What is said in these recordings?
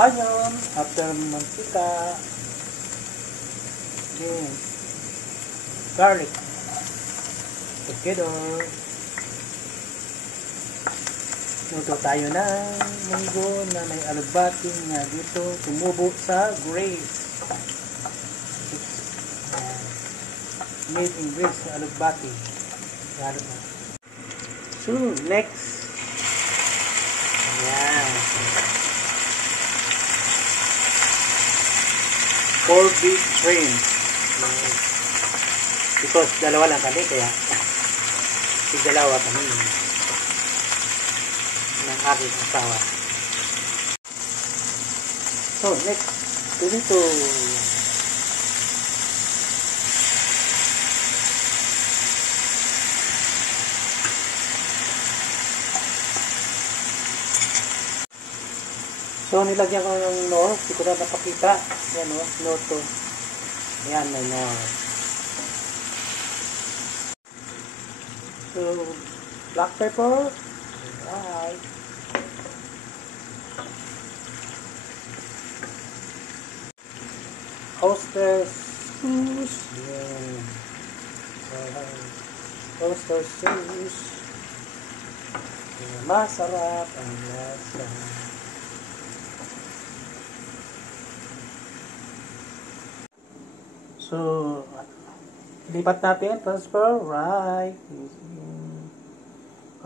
onion, after mantika, then garlic together. Luto tayo ng munggo na may alugbati nga dito tumubo sa Grace. Made in Grace sa alugbati. So, next. Ayan. 4 big shrimp. Because dalawa lang kami, kaya dalawa kami ng aking asawa. So, next. Dito. So, nilagyan ko ng nor. Hindi ko na napakita. Yan o, nor to. Yan, may nor. So, black pepper. Right. Oyster sauce. Yan. Oyster sauce. Masarap ang lasa. So, lipat natin, transfer, right.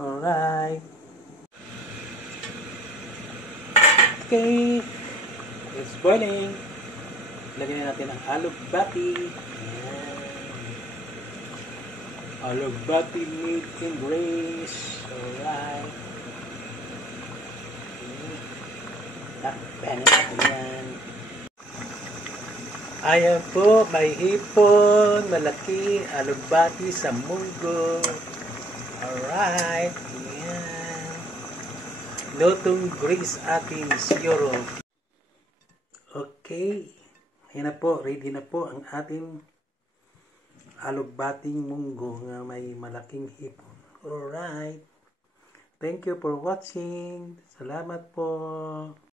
Alright. Okay. It's boiling. Lagyan natin ang alugbati. Alugbati made in Grace. Alright. Takpan natin yan. Ayan po, may hipon, malaki, alugbati sa munggo. Alright, ayan. Lutong Grace ating siguro. Okay, ayan na po, ready na po ang ating alugbating munggo na may malaking hipon. Alright, thank you for watching. Salamat po.